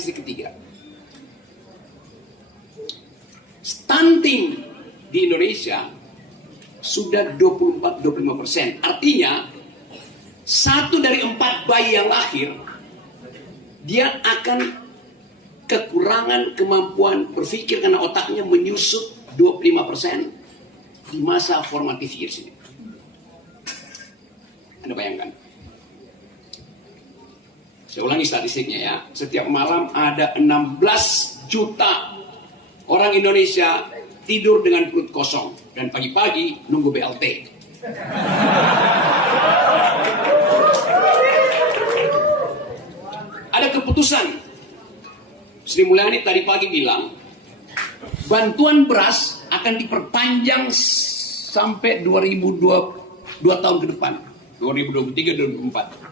statistik ketiga. Stunting di Indonesia sudah 24-25%. Artinya 1 dari 4 bayi yang lahir dia akan kekurangan kemampuan berpikir karena otaknya menyusut 25% di masa formatif years ini. Anda bayangkan? Saya ulangi statistiknya ya. Setiap malam ada 16 juta orang Indonesia tidur dengan perut kosong dan pagi-pagi nunggu BLT. Ada keputusan. Sri Mulyani tadi pagi bilang bantuan beras akan diperpanjang sampai 2022 tahun ke depan, 2023-2024.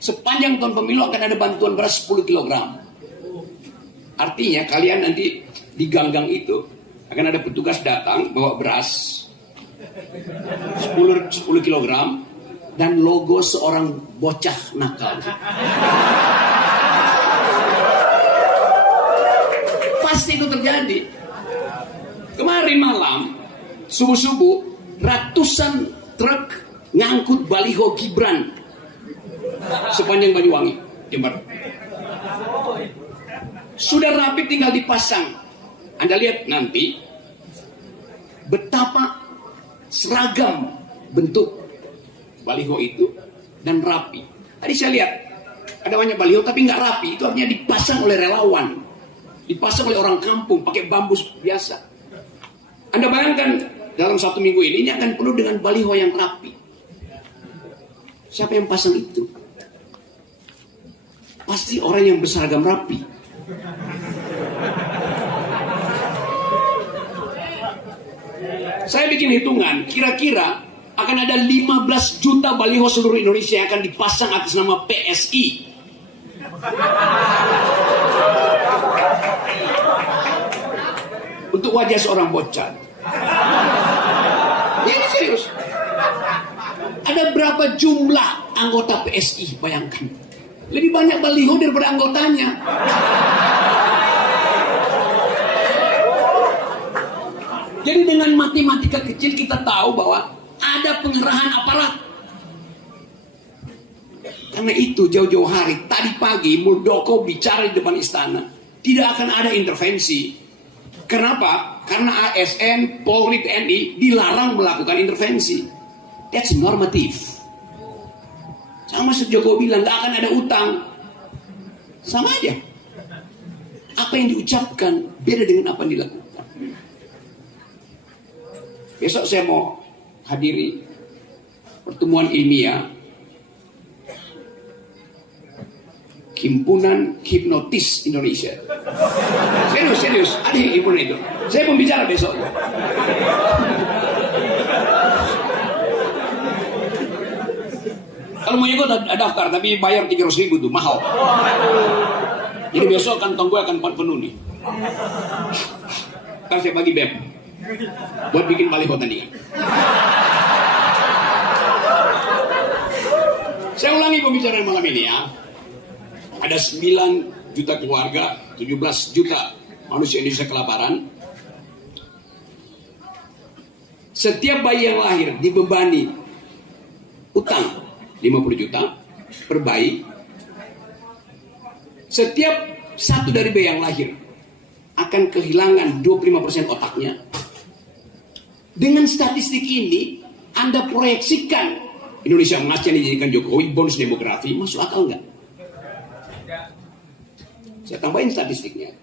Sepanjang tahun pemilu akan ada bantuan beras 10 kg. Artinya kalian nanti di gang-gang itu akan ada petugas datang bawa beras 10 kg dan logo seorang bocah nakal. Pasti itu terjadi. Kemarin malam subuh-subuh ratusan truk ngangkut baliho Gibran sepanjang Banyuwangi, Jember. Sudah rapi, tinggal dipasang. Anda lihat nanti betapa seragam bentuk baliho itu dan rapi. Tadi saya lihat ada banyak baliho tapi nggak rapi. Itu artinya dipasang oleh relawan, dipasang oleh orang kampung pakai bambu biasa. Anda bayangkan dalam 1 minggu ini akan penuh dengan baliho yang rapi. Siapa yang pasang itu? Pasti orang yang berseragam rapi. Saya bikin hitungan, kira-kira akan ada 15 juta baliho seluruh Indonesia yang akan dipasang atas nama PSI. Untuk wajah seorang bocah. Ini serius. Ada berapa jumlah anggota PSI? Bayangkan. Lebih banyak baliho daripada anggotanya. Jadi dengan matematika kecil kita tahu bahwa ada pengerahan aparat. Karena itu jauh-jauh hari, tadi pagi Muldoko bicara di depan istana, tidak akan ada intervensi. Kenapa? Karena ASN, Polri, TNI dilarang melakukan intervensi. That's normative. Sama Jokowi bilang, gak akan ada utang. Sama aja. Apa yang diucapkan beda dengan apa yang dilakukan. Besok saya mau hadiri pertemuan ilmiah Himpunan Hipnotis Indonesia. Serius, ada himpunan itu. Saya pembicara besok. Kalau mau ikut ada daftar, tapi bayar 300.000 tuh, mahal. Jadi besok kantong gue akan penuh nih. Ntar saya bagi BEM buat bikin baliho tadi. Saya ulangi pembicaraan malam ini ya. Ada 9 juta keluarga, 17 juta manusia Indonesia kelaparan. Setiap bayi yang lahir dibebani utang 50 juta per bayi. Setiap satu dari bayi yang lahir akan kehilangan 25% otaknya. Dengan statistik ini, Anda proyeksikan Indonesia emas yang dijadikan Jokowi, bonus demografi, masuk akal nggak? Saya tambahin statistiknya.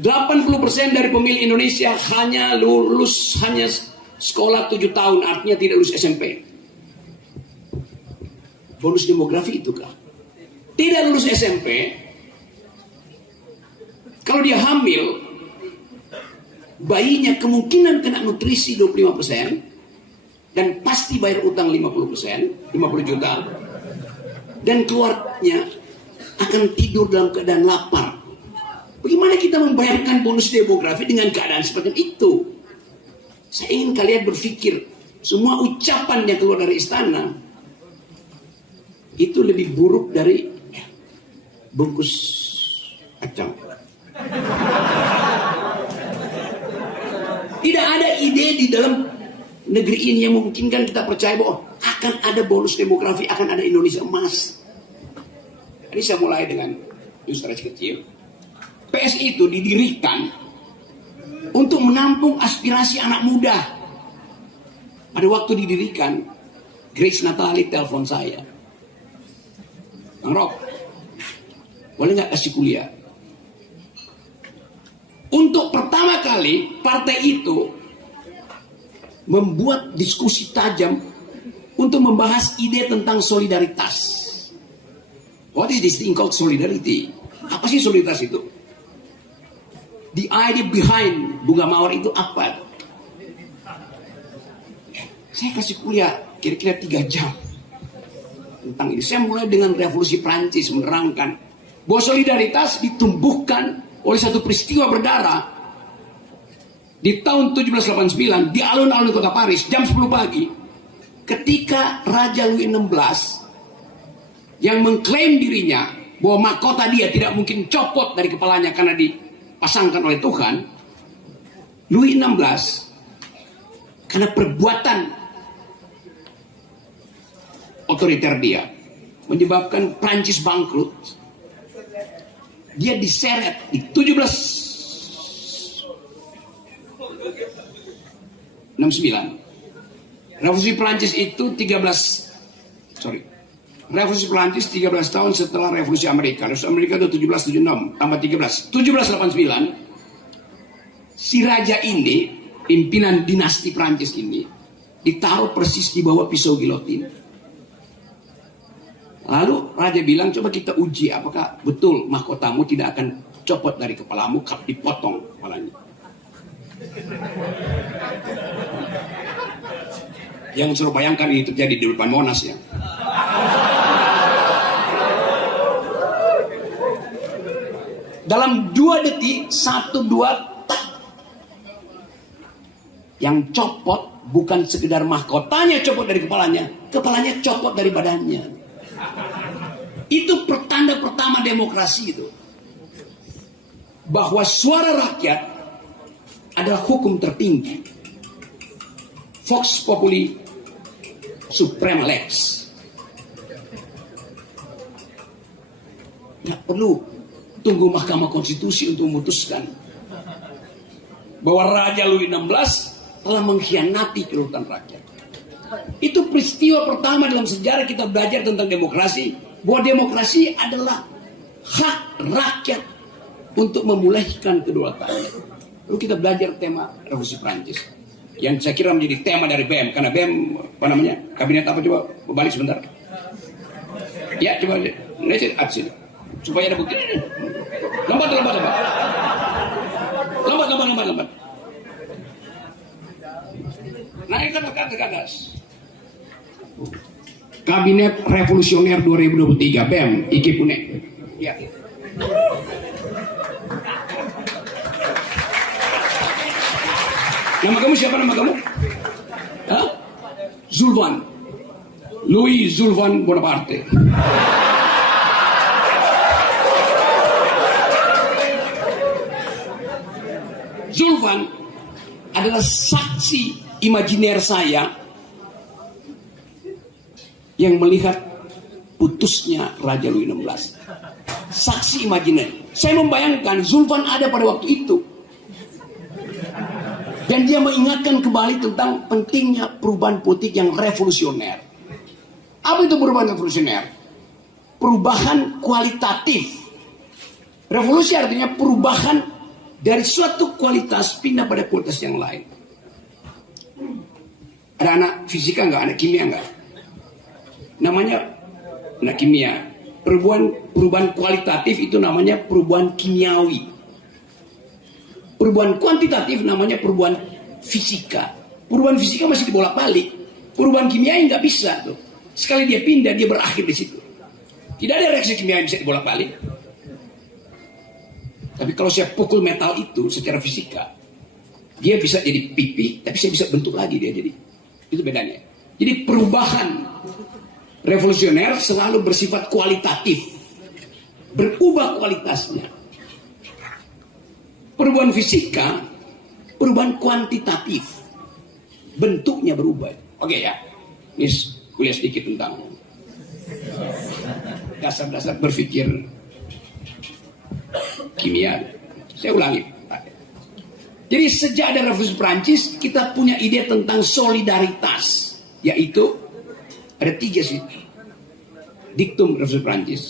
80% dari pemilih Indonesia hanya sekolah 7 tahun, artinya tidak lulus SMP. Bonus demografi itu kah? Tidak lulus SMP, kalau dia hamil, bayinya kemungkinan kena nutrisi 25% dan pasti bayar utang 50%, 50 juta. Dan keluarganya akan tidur dalam keadaan lapar. Bagaimana kita membayangkan bonus demografi dengan keadaan seperti itu? Saya ingin kalian berpikir, semua ucapan yang keluar dari istana itu lebih buruk dari bungkus kacang. Tidak ada ide di dalam negeri ini yang memungkinkan kita percaya bahwa akan ada bonus demografi, akan ada Indonesia emas. Ini saya mulai dengan ilustrasi kecil. PSI itu didirikan untuk menampung aspirasi anak muda. Pada waktu didirikan, Grace Natali telepon saya. Bang Rob, boleh nggak kasih kuliah? Untuk pertama kali partai itu membuat diskusi tajam untuk membahas ide tentang solidaritas. What is this thing called solidarity? Apa sih solidaritas itu? The idea behind bunga mawar itu apa? Saya kasih kuliah kira-kira 3 jam tentang ini. Saya mulai dengan revolusi Prancis menerangkan bahwa solidaritas ditumbuhkan oleh satu peristiwa berdarah di tahun 1789 di alun-alun kota Paris jam 10 pagi ketika Raja Louis XVI yang mengklaim dirinya bahwa mahkota dia tidak mungkin copot dari kepalanya karena dipasangkan oleh Tuhan. Louis XVI karena perbuatan otoriter dia menyebabkan Prancis bangkrut. Dia diseret di 1769. Revolusi Prancis itu 13 tahun setelah Revolusi Amerika. Revolusi Amerika itu 1776 tambah 13 1789. Si raja ini, pimpinan dinasti Prancis ini, ditaruh persis di bawah pisau gilotin. Lalu raja bilang, coba kita uji apakah betul mahkotamu tidak akan copot dari kepalamu, dipotong kepalanya. Yang suruh bayangkan ini terjadi di depan Monas ya. Dalam 2 detik, 1, 2, tak. Yang copot bukan sekedar mahkotanya copot dari kepalanya copot dari badannya. Itu pertanda pertama demokrasi itu. Bahwa suara rakyat adalah hukum tertinggi. Vox populi suprema lex. Tidak perlu tunggu Mahkamah Konstitusi untuk memutuskan bahwa Raja Louis XVI telah mengkhianati kedaulatan rakyat. Itu peristiwa pertama dalam sejarah kita belajar tentang demokrasi, bahwa demokrasi adalah hak rakyat untuk memulihkan kedaulatannya. Lalu kita belajar tema Revolusi Prancis yang saya kira menjadi tema dari BEM, karena BEM kabinet apa, coba balik sebentar. Ya coba lihat absen supaya ada bukti. Lambat. Naikkan ke atas. Kabinet Revolusioner 2023 BEM Iki Pune. Ya. Nama kamu siapa nama kamu? Hah? Zulfan. Louis Zulfan Bonaparte. Zulfan adalah saksi imajiner saya yang melihat putusnya Raja Louis XVI. Saksi imajiner. Saya membayangkan Zulfan ada pada waktu itu. Dan dia mengingatkan kembali tentang pentingnya perubahan politik yang revolusioner. Apa itu perubahan revolusioner? Perubahan kualitatif. Revolusi artinya perubahan dari suatu kualitas pindah pada kualitas yang lain. Ada anak fisika nggak? Anak kimia nggak? Namanya anak kimia. Perubahan kualitatif itu namanya perubahan kimiawi. Perubahan kuantitatif namanya perubahan fisika. Perubahan fisika masih dibolak-balik. Perubahan kimiawi nggak bisa tuh. Sekali dia pindah, dia berakhir di situ. Tidak ada reaksi kimia yang bisa dibolak-balik. Tapi kalau saya pukul metal itu secara fisika, dia bisa jadi pipi, tapi saya bisa bentuk lagi dia jadi. Itu bedanya. Jadi perubahan Revolusioner selalu bersifat kualitatif, berubah kualitasnya. Perubahan fisika, perubahan kuantitatif, bentuknya berubah. Oke ya, ini kuliah sedikit tentang dasar-dasar berpikir kimia. Saya ulangi. Jadi sejak ada Revolusi Prancis, kita punya ide tentang solidaritas, yaitu ada 3 sih diktum Revolusi Prancis.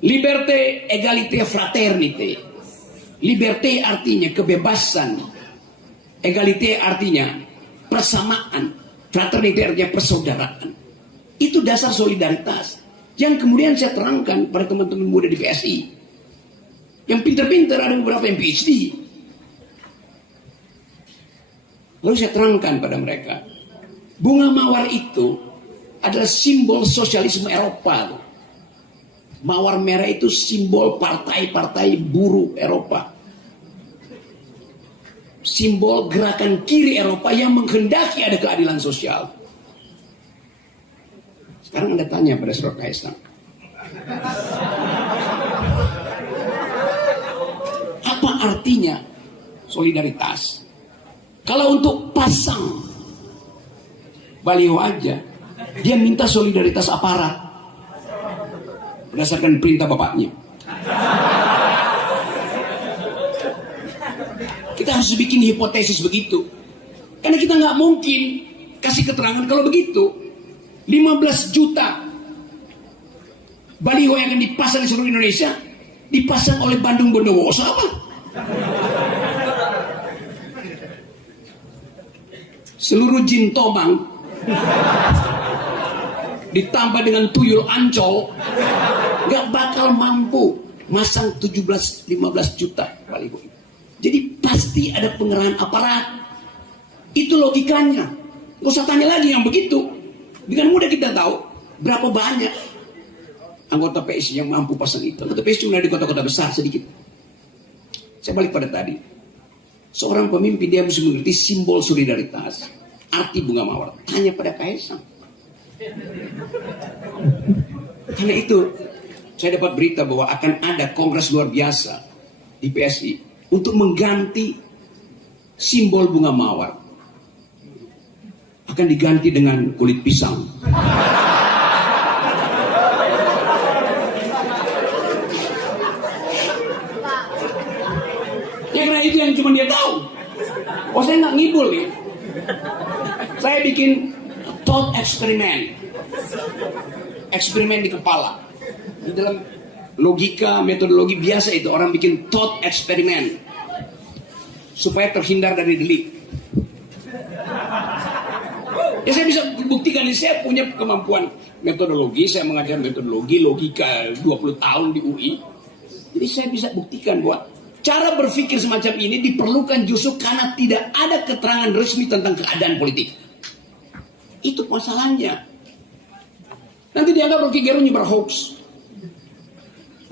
Liberté, égalité, fraternité. Liberté artinya kebebasan, égalité artinya persamaan, fraternité artinya persaudaraan. Itu dasar solidaritas yang kemudian saya terangkan pada teman-teman muda di PSI. Yang pintar-pintar ada beberapa yang PhD. Lalu saya terangkan pada mereka, bunga mawar itu adalah simbol sosialisme Eropa. Mawar merah itu simbol partai-partai buruh Eropa. Simbol gerakan kiri Eropa yang menghendaki ada keadilan sosial. Sekarang Anda tanya pada Saudara Kaisang, apa artinya solidaritas? Kalau untuk pasang baliho aja, dia minta solidaritas aparat berdasarkan perintah bapaknya. Kita harus bikin hipotesis begitu, karena kita nggak mungkin kasih keterangan kalau begitu. 15 juta baliho yang akan dipasang di seluruh Indonesia dipasang oleh Bandung Bondowoso apa? Seluruh jin tomang ditambah dengan tuyul ancol gak bakal mampu masang 17-15 juta baliho. Jadi pasti ada pengerahan aparat. Itu logikanya. Gak usah tanya lagi yang begitu. Dengan mudah kita tahu berapa banyak anggota PSI yang mampu pasang itu. Anggota PSI cuma di kota-kota besar sedikit. Saya balik pada tadi. Seorang pemimpin dia mesti mengerti simbol solidaritas, arti bunga mawar. Tanya pada Kaisang. Karena itu saya dapat berita bahwa akan ada kongres luar biasa di PSI untuk mengganti simbol bunga mawar. Akan diganti dengan kulit pisang. Ya karena itu yang cuma dia tahu. Oh saya nggak ngibul nih. Saya bikin thought eksperimen. Eksperimen di kepala. Di dalam logika, metodologi biasa itu orang bikin thought eksperimen. Supaya terhindar dari delik. Ya saya bisa buktikan ini, saya punya kemampuan metodologi, saya mengajar metodologi, logika 20 tahun di UI. Jadi saya bisa buktikan bahwa cara berpikir semacam ini diperlukan justru karena tidak ada keterangan resmi tentang keadaan politik. Itu masalahnya. Nanti dianggap Rocky Gerung nyebar hoax.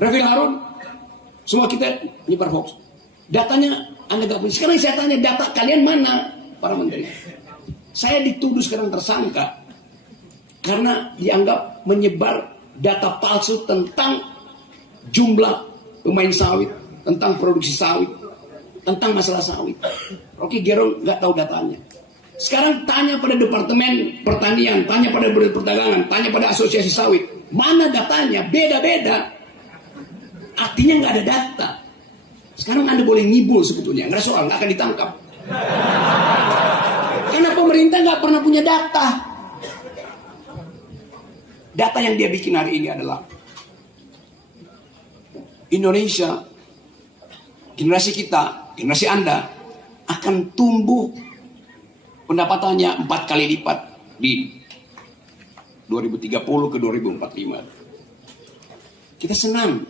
Rafi Harun, semua kita nyebar hoax. Datanya Anda gak punya. Sekarang saya tanya, data kalian mana para menteri? Saya dituduh sekarang tersangka karena dianggap menyebar data palsu tentang jumlah pemain sawit, tentang produksi sawit, tentang masalah sawit. Rocky Gerung nggak tahu datanya. Sekarang tanya pada Departemen Pertanian, tanya pada Perdagangan, tanya pada Asosiasi Sawit, mana datanya? Beda-beda. Artinya nggak ada data. Sekarang Anda boleh ngibul sebetulnya, nggak ada soal, nggak akan ditangkap. Karena pemerintah nggak pernah punya data. Data yang dia bikin hari ini adalah Indonesia, generasi kita, generasi Anda akan tumbuh pendapatannya 4 kali lipat di 2030 ke 2045. Kita senang.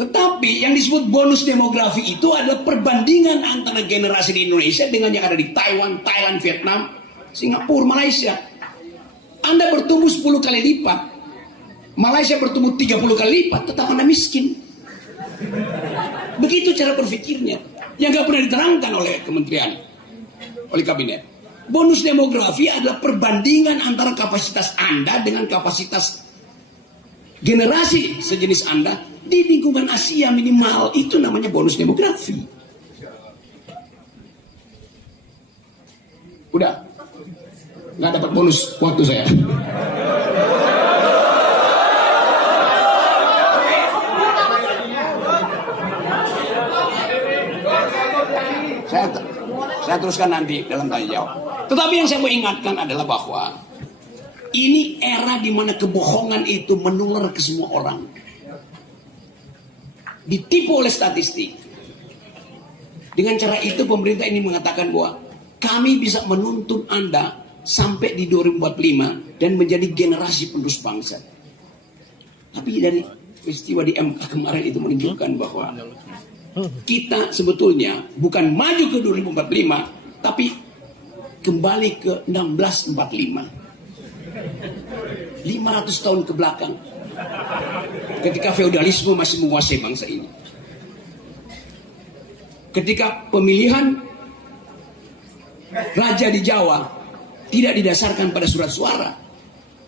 Tetapi yang disebut bonus demografi itu adalah perbandingan antara generasi di Indonesia dengan yang ada di Taiwan, Thailand, Vietnam, Singapura, Malaysia. Anda bertumbuh 10 kali lipat, Malaysia bertumbuh 30 kali lipat, tetap Anda miskin. Begitu cara berpikirnya, yang gak pernah diterangkan oleh kementerian, oleh kabinet. Bonus demografi adalah perbandingan antara kapasitas Anda dengan kapasitas generasi sejenis Anda di lingkungan Asia minimal. Itu namanya bonus demografi. Udah, nggak dapat bonus waktu saya. Saya teruskan nanti dalam tanya jawab. Tetapi yang saya mau ingatkan adalah bahwa ini era di mana kebohongan itu menular ke semua orang. Ditipu oleh statistik. Dengan cara itu pemerintah ini mengatakan bahwa kami bisa menuntun Anda sampai di 2045 dan menjadi generasi penerus bangsa. Tapi dari peristiwa di MK kemarin itu menunjukkan bahwa kita sebetulnya bukan maju ke 2045, tapi kembali ke 1645. 500 tahun ke belakang. Ketika feodalisme masih menguasai bangsa ini. Ketika pemilihan raja di Jawa tidak didasarkan pada surat suara,